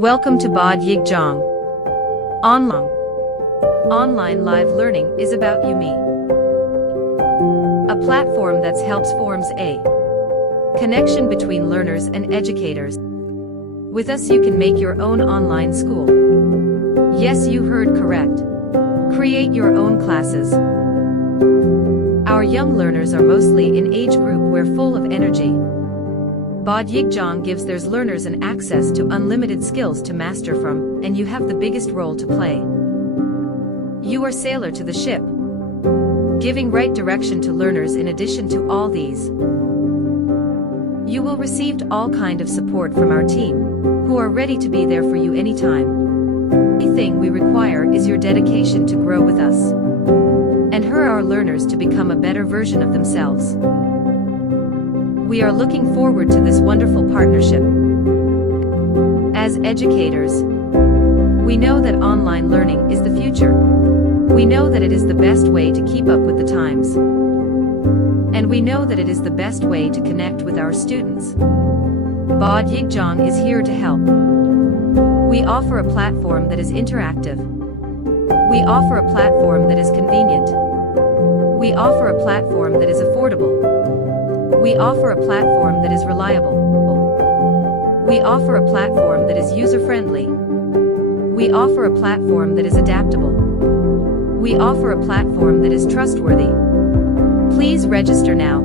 Welcome to Bod Yigjong. Online live learning is about UME, a platform that helps forms a connection between learners and educators. With us you can make your own online school. Yes, you heard correct. Create your own classes. Our young learners are mostly in age group where full of energy. Bod Yigjong gives their learners an access to unlimited skills to master from, and you have the biggest role to play. You are sailor to the ship, giving right direction to learners. In addition to all these, you will receive all kind of support from our team, who are ready to be there for you anytime. The only thing we require is your dedication to grow with us, and her our learners to become a better version of themselves. We are looking forward to this wonderful partnership. As educators, we know that online learning is the future. We know that it is the best way to keep up with the times. And we know that it is the best way to connect with our students. Bod Yigjong is here to help. We offer a platform that is interactive. We offer a platform that is convenient. We offer a platform that is affordable. We offer a platform that is reliable. We offer a platform that is user-friendly. We offer a platform that is adaptable. We offer a platform that is trustworthy. Please register now.